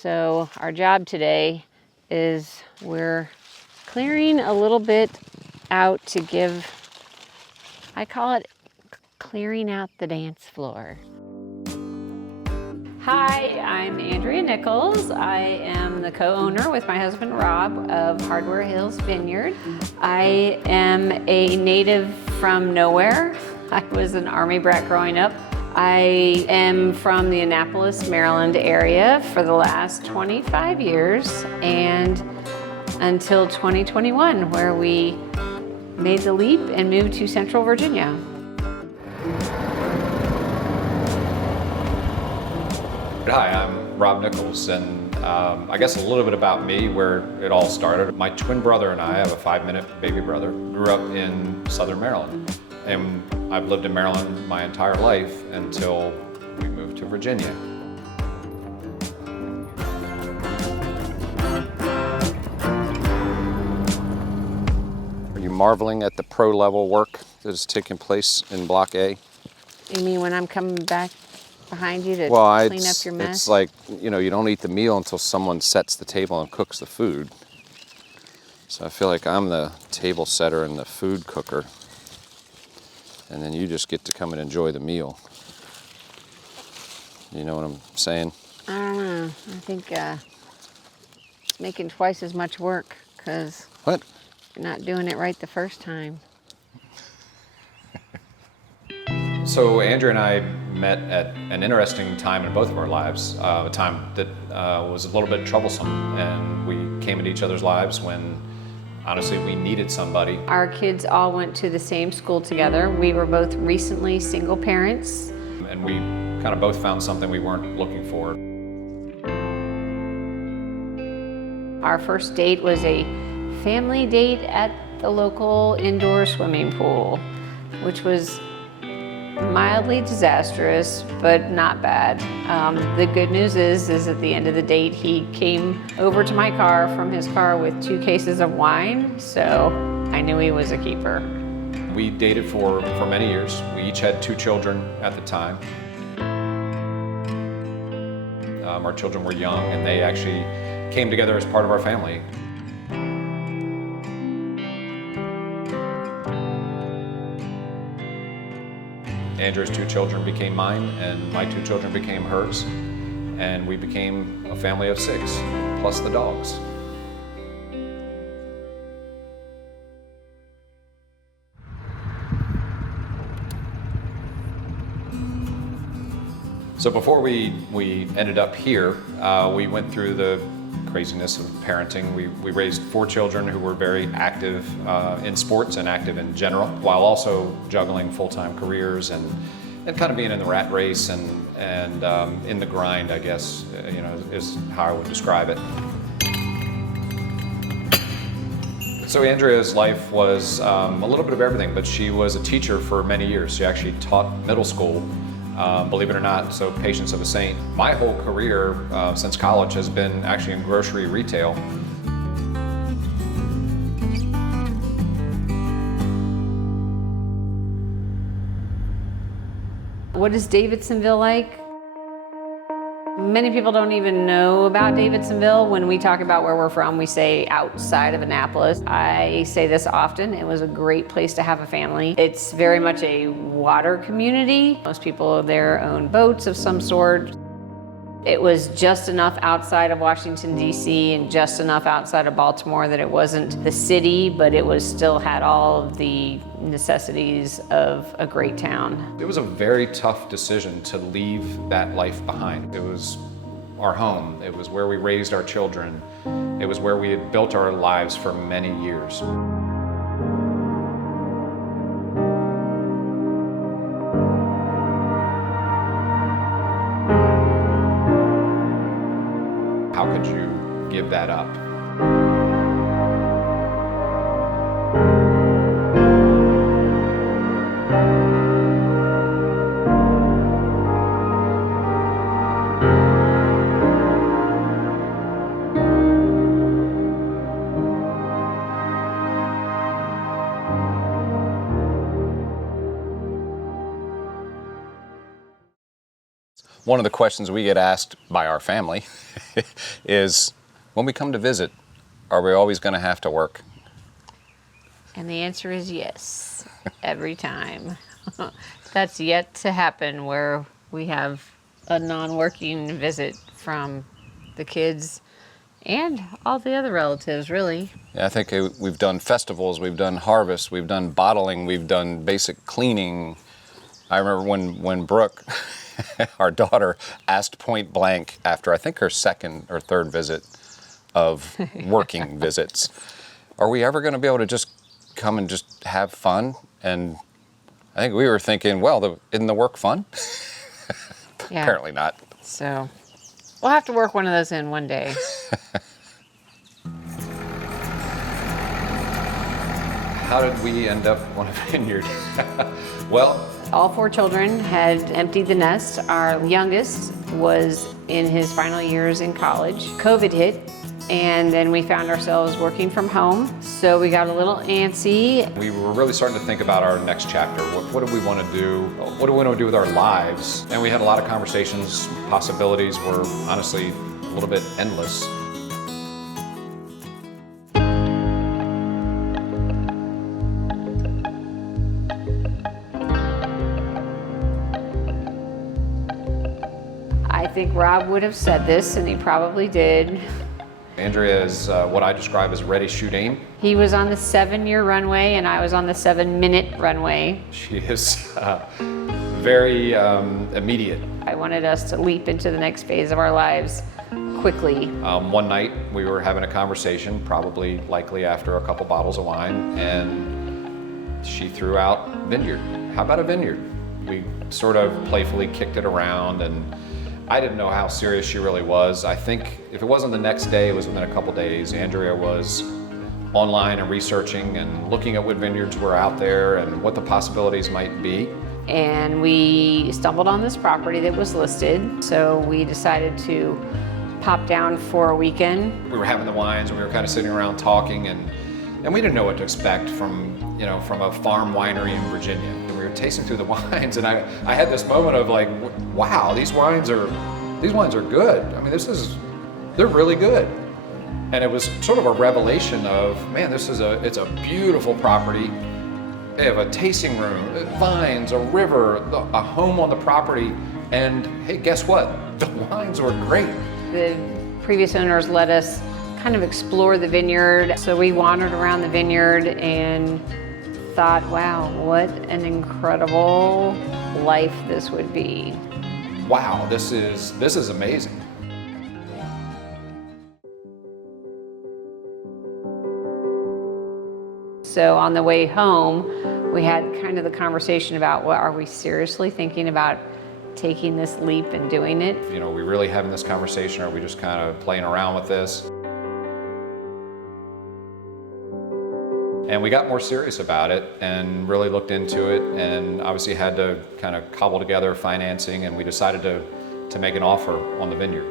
So our job today is we're clearing a little bit out to give, I call it clearing out the dance floor. Hi, I'm Andrea Nichols. I am the co-owner with my husband Rob of Hardware Hills Vineyard. I am a native from nowhere. I was an Army brat growing up. I am from the Annapolis, Maryland area for the last 25 years and until 2021, where we made the leap and moved to Central Virginia. Hi, I'm Rob Nichols, and I guess a little bit about me, where it all started. My twin brother and I have a 5-minute baby brother, grew up in Southern Maryland. And I've lived in Maryland my entire life until we moved to Virginia. Are you marveling at the pro level work that is taking place in Block A? You mean when I'm coming back behind you to clean up your mess? It's like, you know, you don't eat the meal until someone sets the table and cooks the food. So I feel like I'm the table setter and the food cooker. And then you just get to come and enjoy the meal. You know what I'm saying? I don't know. I think it's making twice as much work because What? you're not doing it right the first time. So Andrea and I met at an interesting time in both of our lives, a time that was a little bit troublesome, and we came into each other's lives when honestly we needed somebody. Our kids all went to the same school together. We were both recently single parents. And we kind of both found something we weren't looking for. Our first date was a family date at the local indoor swimming pool, which was mildly disastrous, but not bad. The good news is at the end of the date, he came over to my car from his car with 2 cases of wine, so I knew he was a keeper. We dated for many years. We each had 2 children at the time. Our children were young, and they actually came together as part of our family. Andrea's 2 children became mine, and my 2 children became hers, and we became a family of 6, plus the dogs. So before we ended up here, we went through the craziness of parenting. We raised 4 children who were very active in sports and active in general, while also juggling full-time careers and kind of being in the rat race and in the grind, I guess, you know, is how I would describe it. So Andrea's life was a little bit of everything, but she was a teacher for many years. She actually taught middle school. Believe it or not, so patience of a saint. My whole career since college has been actually in grocery retail. What is Davidsonville like? Many people don't even know about Davidsonville. When we talk about where we're from, we say outside of Annapolis. I say this often, it was a great place to have a family. It's very much a water community. Most people there own boats of some sort. It was just enough outside of Washington, D.C. and just enough outside of Baltimore that it wasn't the city, but it was still had all of the necessities of a great town. It was a very tough decision to leave that life behind. It was our home. It was where we raised our children. It was where we had built our lives for many years. How could you give that up? One of the questions we get asked by our family is, when we come to visit, are we always going to have to work? And the answer is yes, every time. That's yet to happen where we have a non-working visit from the kids and all the other relatives, really. Yeah, I think we've done festivals, we've done harvests, we've done bottling, we've done basic cleaning. I remember when Brooke, our daughter, asked point blank after I think her second or third visit of working visits, are we ever going to be able to just come and just have fun? And I think we were thinking, well, isn't the work fun? Yeah. Apparently not. So we'll have to work one of those in one day. How did we end up on a vineyard? Well, all 4 children had emptied the nest. Our youngest was in his final years in college. COVID hit, and then we found ourselves working from home. So we got a little antsy. we were really starting to think about our next chapter. What do we want to do? What do we want to do with our lives? And we had a lot of conversations. Possibilities were honestly a little bit endless. I think Rob would have said this, and he probably did. Andrea is what I describe as ready, shoot, aim. He was on the 7-year runway, and I was on the 7-minute runway. She is very immediate. I wanted us to leap into the next phase of our lives quickly. One night we were having a conversation, probably likely after a couple bottles of wine, and she threw out vineyard. How about a vineyard? We sort of playfully kicked it around, and I didn't know how serious she really was. I think if it wasn't the next day, it was within a couple days. Andrea was online and researching and looking at what vineyards were out there and what the possibilities might be. And we stumbled on this property that was listed, so we decided to pop down for a weekend. We were having the wines and we were kind of sitting around talking, and we didn't know what to expect from a farm winery in Virginia. And we were tasting through the wines, and I had this moment of like, wow, these wines are good. I mean, they're really good. And it was sort of a revelation of, man, it's a beautiful property. They have a tasting room, vines, a river, a home on the property, and hey, guess what? The wines were great. The previous owners let us kind of explore the vineyard. So we wandered around the vineyard and thought, wow, what an incredible life this would be. Wow, this is amazing. So on the way home, we had kind of the conversation about, well, are we seriously thinking about taking this leap and doing it? Are we really having this conversation, or are we just kind of playing around with this? And we got more serious about it and really looked into it, and obviously had to kind of cobble together financing, and we decided to make an offer on the vineyard.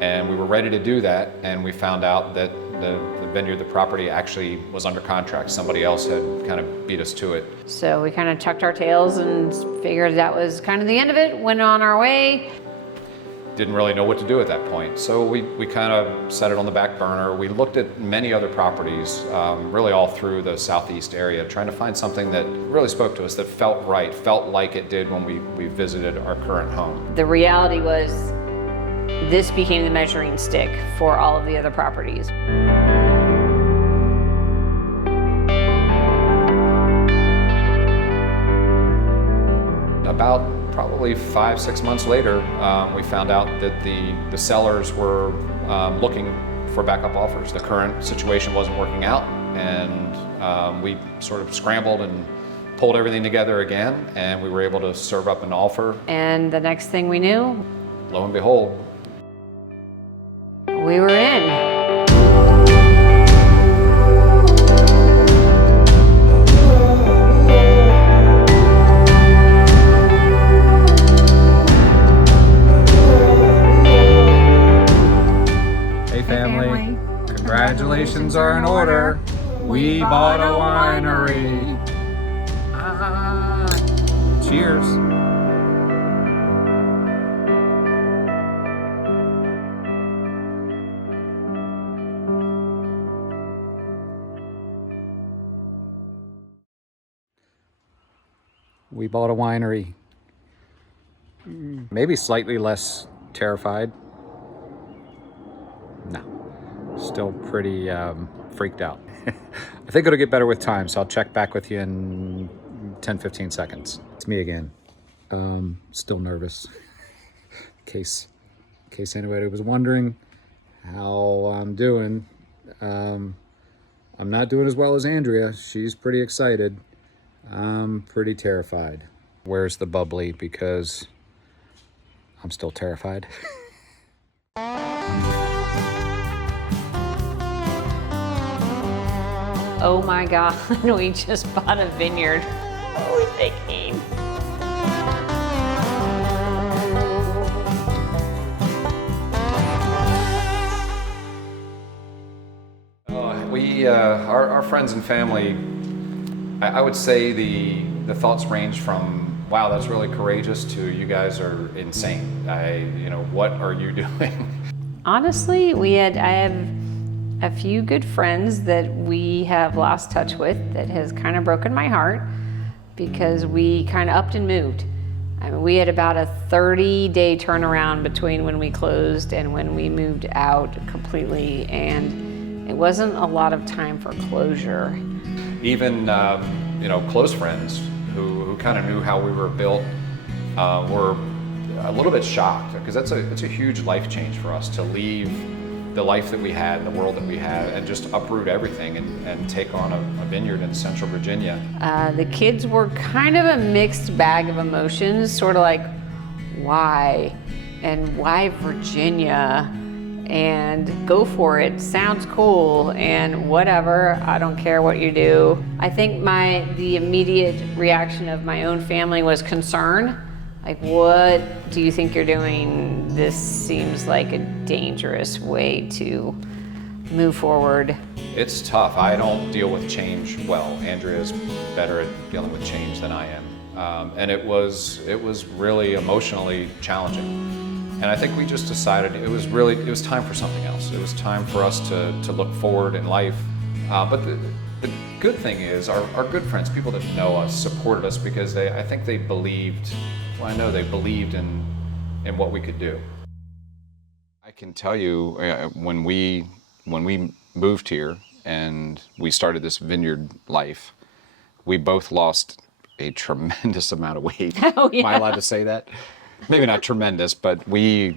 And we were ready to do that, and we found out that the vineyard, the property, actually was under contract. Somebody else had kind of beat us to it. So we kind of tucked our tails and figured that was kind of the end of it, went on our way. Didn't really know what to do at that point. So we kind of set it on the back burner. We looked at many other properties, really all through the southeast area, trying to find something that really spoke to us, that felt right, felt like it did when we visited our current home. The reality was, this became the measuring stick for all of the other properties. About probably 5-6 months later, we found out that the sellers were looking for backup offers. The current situation wasn't working out, and we sort of scrambled and pulled everything together again, and we were able to serve up an offer. And the next thing we knew, Lo and behold, we were in. Hey family, congratulations are in order. We bought a winery. Cheers. We bought a winery. Maybe slightly less terrified. No, still pretty freaked out. I think it'll get better with time, so I'll check back with you in 10-15 seconds. It's me again. Still nervous. In case anybody was wondering how I'm doing. I'm not doing as well as Andrea. She's pretty excited. I'm pretty terrified. Where's the bubbly? Because I'm still terrified. Oh my God, we just bought a vineyard. Oh, they came. Our friends and family, I would say the thoughts range from, wow, that's really courageous, to you guys are insane. What are you doing? Honestly, I have a few good friends that we have lost touch with that has kind of broken my heart because we kind of upped and moved. I mean, we had about a 30-day turnaround between when we closed and when we moved out completely, and it wasn't a lot of time for closure. Even close friends who kind of knew how we were built were a little bit shocked, because it's a huge life change for us to leave the life that we had and the world that we had and just uproot everything and take on a vineyard in Central Virginia. The kids were kind of a mixed bag of emotions, sort of like, why? And why Virginia? And go for it, sounds cool, and whatever, I don't care what you do. I think the immediate reaction of my own family was concern. Like, what do you think you're doing? This seems like a dangerous way to move forward. It's tough. I don't deal with change well. Andrea's better at dealing with change than I am. And it was really emotionally challenging. And I think we just decided it was time for something else. It was time for us to look forward in life. But the good thing is our good friends, people that know us, supported us because I think they believed, well, I know they believed in what we could do. I can tell you, when we moved here and we started this vineyard life, we both lost a tremendous amount of weight. Oh, yeah. Am I allowed to say that? Maybe not tremendous, but we're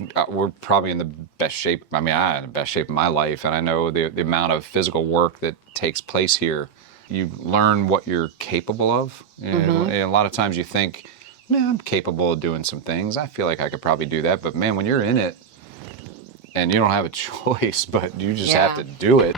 probably in the best shape. I mean, I'm in the best shape of my life, and I know the amount of physical work that takes place here. You learn what you're capable of. And a lot of times you think, man, I'm capable of doing some things. I feel like I could probably do that. But man, when you're in it and you don't have a choice, but you just have to do it.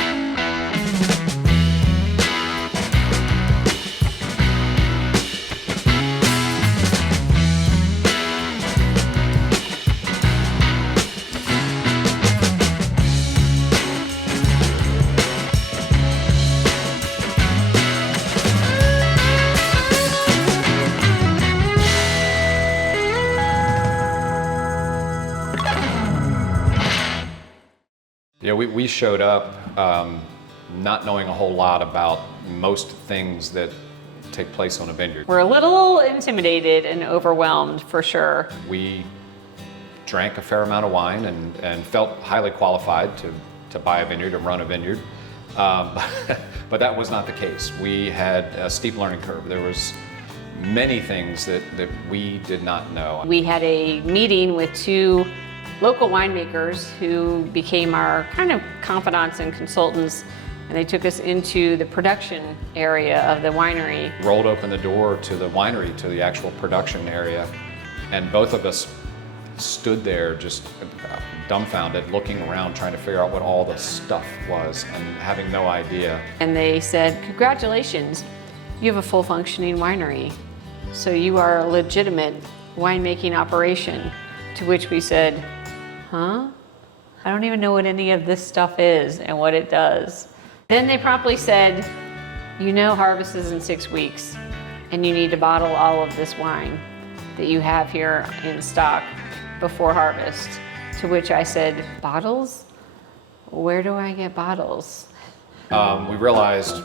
Yeah, we showed up not knowing a whole lot about most things that take place on a vineyard. We're a little intimidated and overwhelmed, for sure. We drank a fair amount of wine and felt highly qualified to buy a vineyard and run a vineyard. But that was not the case. We had a steep learning curve. There was many things that we did not know. We had a meeting with two local winemakers who became our kind of confidants and consultants, and they took us into the production area of the winery. Rolled open the door to the winery, to the actual production area, and both of us stood there just dumbfounded, looking around, trying to figure out what all the stuff was and having no idea. And they said, congratulations, you have a full functioning winery. So you are a legitimate winemaking operation. To which we said, huh? I don't even know what any of this stuff is and what it does. Then they promptly said, you know, harvest is in 6 weeks and you need to bottle all of this wine that you have here in stock before harvest. To which I said, bottles? Where do I get bottles? We realized,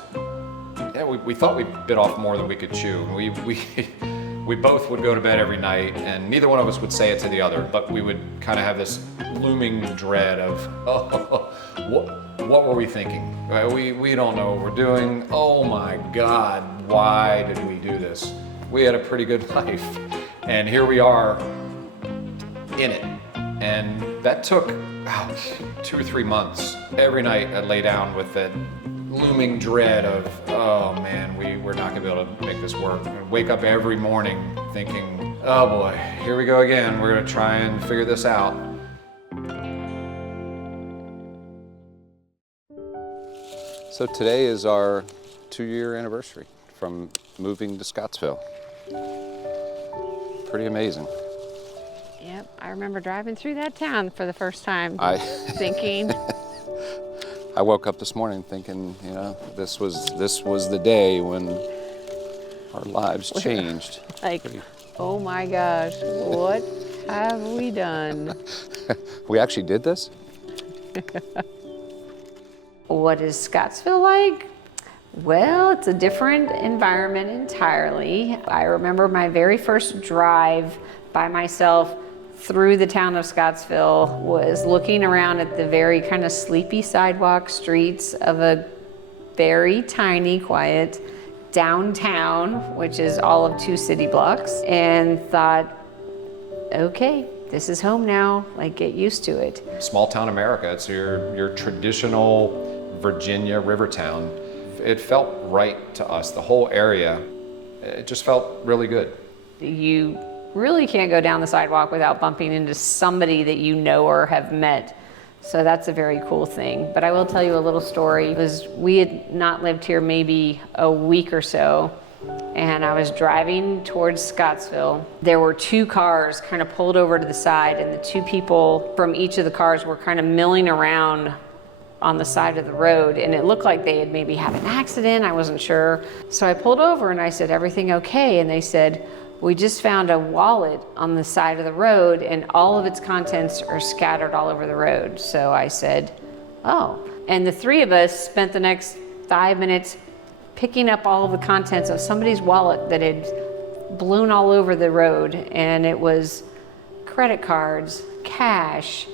we thought we bit off more than we could chew. We we both would go to bed every night, and neither one of us would say it to the other, but we would kind of have this looming dread of, oh, what were we thinking? We don't know what we're doing. Oh my God, why did we do this? We had a pretty good life, and here we are in it. And that took 2 or 3 months. Every night I'd lay down with that looming dread of, oh man, we're not gonna be able to make this work. I'd wake up every morning thinking, oh boy, here we go again. We're gonna try and figure this out. So today is our 2-year anniversary from moving to Scottsville. Pretty amazing. Yep, I remember driving through that town for the first time, thinking. I woke up this morning thinking, you know, this was the day when our lives changed. Like, oh my gosh, what have we done? We actually did this? What is Scottsville like? Well, it's a different environment entirely. I remember my very first drive by myself through the town of Scottsville was looking around at the very kind of sleepy sidewalk streets of a very tiny, quiet downtown, which is all of 2 city blocks, and thought, okay, this is home now, like get used to it. Small town America, it's your traditional Virginia river town. It felt right to us, the whole area. It just felt really good. You really can't go down the sidewalk without bumping into somebody that you know or have met. So that's a very cool thing. But I will tell you a little story. We had not lived here maybe a week or so, and I was driving towards Scottsville. There were 2 cars kind of pulled over to the side, and the 2 people from each of the cars were kind of milling around on the side of the road, and it looked like they had maybe had an accident. I wasn't sure. So I pulled over and I said, everything okay? And they said, we just found a wallet on the side of the road and all of its contents are scattered all over the road. So I said, oh. And the 3 of us spent the next 5 minutes picking up all of the contents of somebody's wallet that had blown all over the road. And it was credit cards, cash,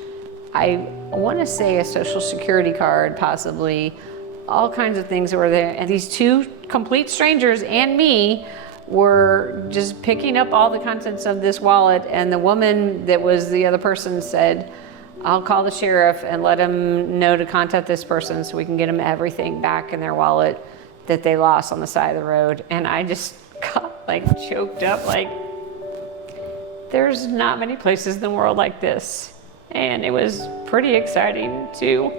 I want to say a social security card, possibly, all kinds of things that were there. And these 2 complete strangers and me were just picking up all the contents of this wallet, and the woman that was the other person said, I'll call the sheriff and let him know to contact this person so we can get them everything back in their wallet that they lost on the side of the road. And I just got like choked up, like there's not many places in the world like this. And it was pretty exciting to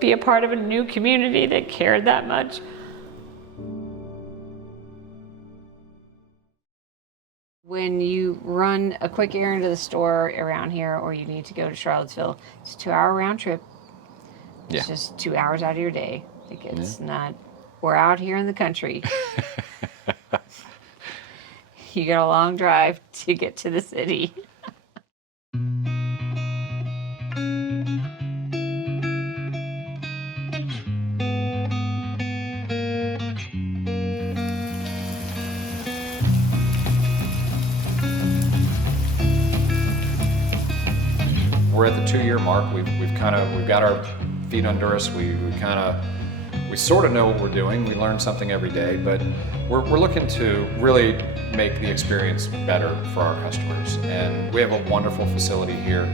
be a part of a new community that cared that much. When you run a quick errand to the store around here, or you need to go to Charlottesville, it's a 2-hour round trip. It's just 2 hours out of your day. Like it's not, we're out here in the country. You got a long drive to get to the city. We're at the 2-year mark. We've got our feet under us. We sort of know what we're doing. We learn something every day, but we're looking to really make the experience better for our customers. And we have a wonderful facility here,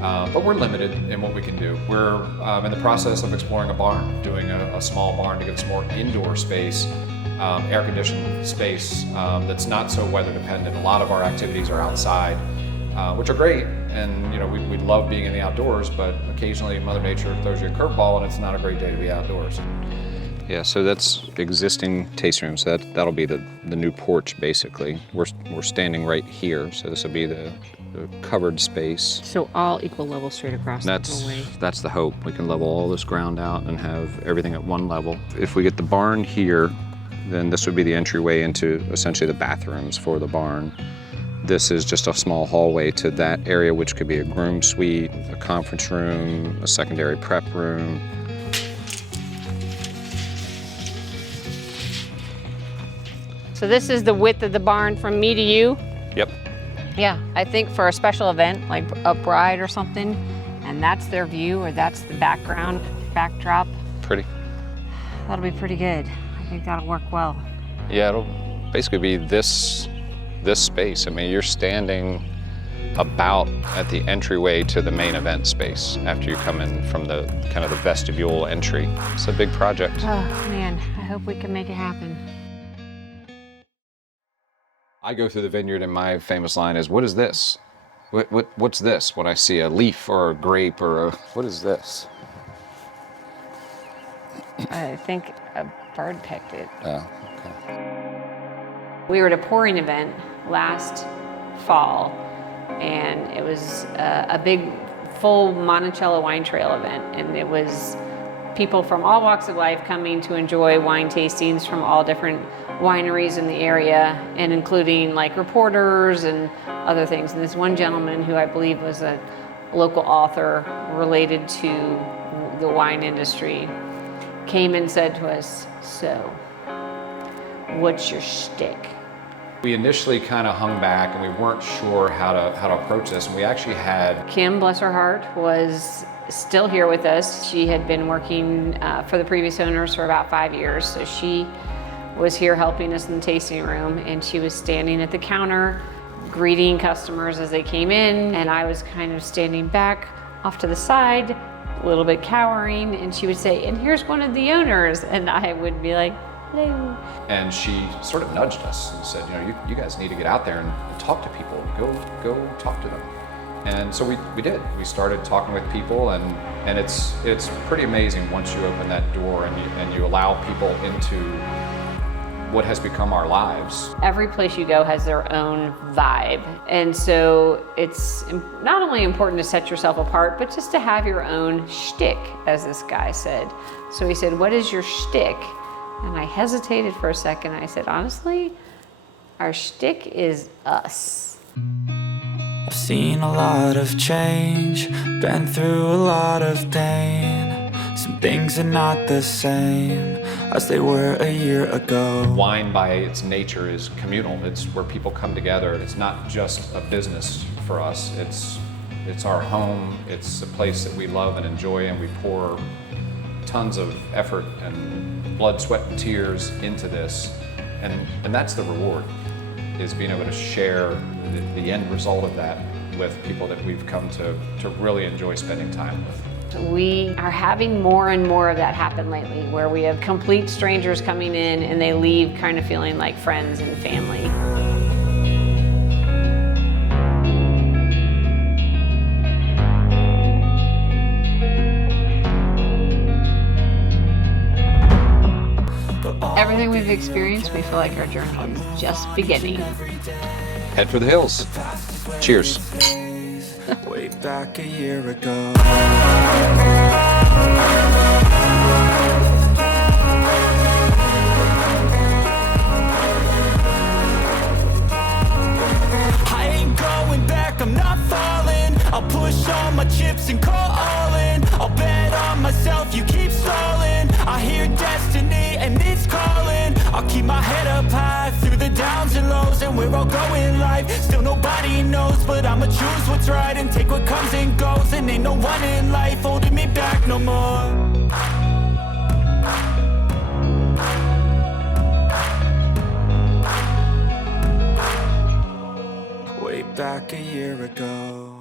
but we're limited in what we can do. We're in the process of exploring a barn, doing a small barn to give us more indoor space, air-conditioned space that's not so weather dependent. A lot of our activities are outside, which are great, and you know we love being in the outdoors, but occasionally Mother Nature throws you a curveball and it's not a great day to be outdoors. Yeah, so that's existing tasting room, so that'll be the new porch basically. We're standing right here, so this will be the covered space. So all equal level straight across the whole way. That's the hope. We can level all this ground out and have everything at one level. If we get the barn here, then this would be the entryway into essentially the bathrooms for the barn. This is just a small hallway to that area, which could be a groom suite, a conference room, a secondary prep room. So this is the width of the barn from me to you. Yep. Yeah, I think for a special event like a bride or something, and that's their view or that's the backdrop, Pretty. that'll be pretty good. I think that'll work well. Yeah, it'll basically be this space. I mean, you're standing about at the entryway to the main event space after you come in from the kind of the vestibule entry. It's a big project. Oh man, I hope we can make it happen. I go through the vineyard and my famous line is, "What is this? What's this?" When I see a leaf or a grape or a, what is this? I think a bird picked it. Oh, okay. We were at a pouring event last fall, and it was a big, full Monticello wine trail event, and it was people from all walks of life coming to enjoy wine tastings from all different wineries in the area, and including like reporters and other things. And this one gentleman, who I believe was a local author related to the wine industry, came and said to us, "So, what's your shtick?" We initially kind of hung back and we weren't sure how to approach this. And we actually had Kim, bless her heart, was still here with us. She had been working for the previous owners for about 5 years. So she was here helping us in the tasting room, and she was standing at the counter greeting customers as they came in. And I was kind of standing back off to the side, a little bit cowering. And she would say, "And here's one of the owners." And I would be like, "Hello." And she sort of nudged us and said, you guys need to get out there and talk to people. Go talk to them. And so we did. We started talking with people, and it's pretty amazing once you open that door and you allow people into what has become our lives. Every place you go has their own vibe. And so it's not only important to set yourself apart, but just to have your own shtick, as this guy said. So he said, "What is your shtick?" And I hesitated for a second. I said, "Honestly, our shtick is us." I've seen a lot of change, been through a lot of pain. Some things are not the same as they were a year ago. Wine by its nature is communal. It's where people come together. It's not just a business for us. It's our home. It's a place that we love and enjoy, and we pour tons of effort and blood, sweat, and tears into this. And that's the reward, is being able to share the end result of that with people that we've come to really enjoy spending time with. We are having more and more of that happen lately, where we have complete strangers coming in and they leave kind of feeling like friends and family. Everything we've experienced, we feel like our journey is just beginning. Head for the hills. Cheers. Way back a year ago. I ain't going back, I'm not falling. I'll push all my chips and call all in. I'll bet on myself, you keep stalling. I hear destiny and it's calling. I'll keep my head up high through the downs and lows, and we're all going live. Still nobody knows, but I'ma choose what's right and take what comes and goes. And ain't no one in life holding me back no more. Way back a year ago.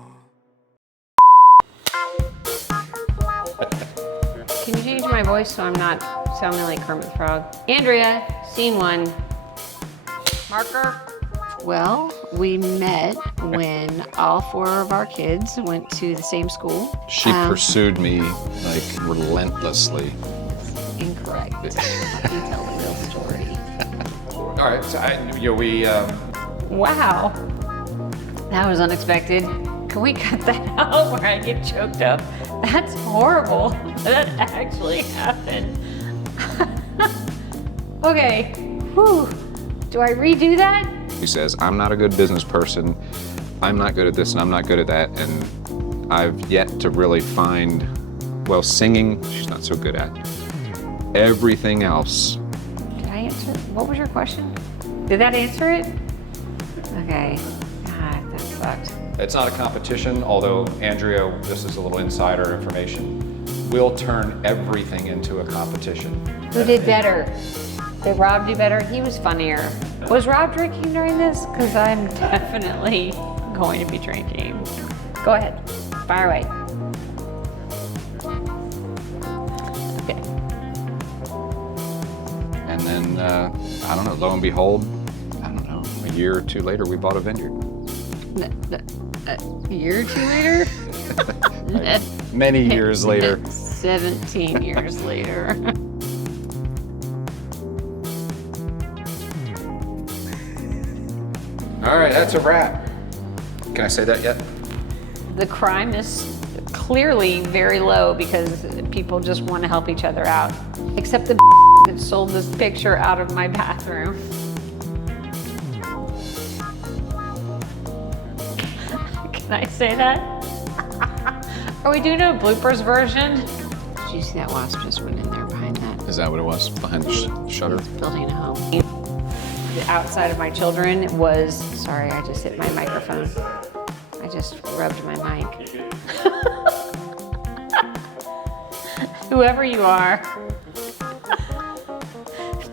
Can you change my voice so I'm not sounding like Kermit the Frog? Andrea, scene one. Marker. Well, we met when all 4 of our kids went to the same school. She pursued me like relentlessly. Incorrect. You tell the real story. All right, so we Wow. That was unexpected. Can we cut that out where I get choked up? That's horrible. That actually happened. Okay. Whew. Do I redo that? He says, "I'm not a good business person. I'm not good at this and I'm not good at that." And I've yet to really find, well, singing, she's not so good at. Everything else. Did I answer? What was your question? Did that answer it? Okay. God, that sucked. It's not a competition, although Andrea, this is a little insider information, will turn everything into a competition. Who did better? Did Rob do better? He was funnier. Was Rob drinking during this? Because I'm definitely going to be drinking. Go ahead, fire away. Okay. And then, I don't know, lo and behold, I don't know, a year or two later, we bought a vineyard. A year or two later? Many years later. 17 years later. All right, that's a wrap. Can I say that yet? The crime is clearly very low because people just want to help each other out. Except the that sold this picture out of my bathroom. Can I say that? Are we doing a bloopers version? Did you see that wasp just went in there behind that? Is that what it was, behind the shutter? Building a home. The outside of my children was, sorry, I just hit my microphone. I just rubbed my mic. Whoever you are,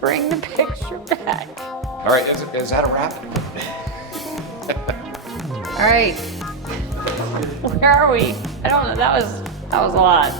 bring the picture back. All right, is that a wrap? All right, where are we? I don't know, that was a lot.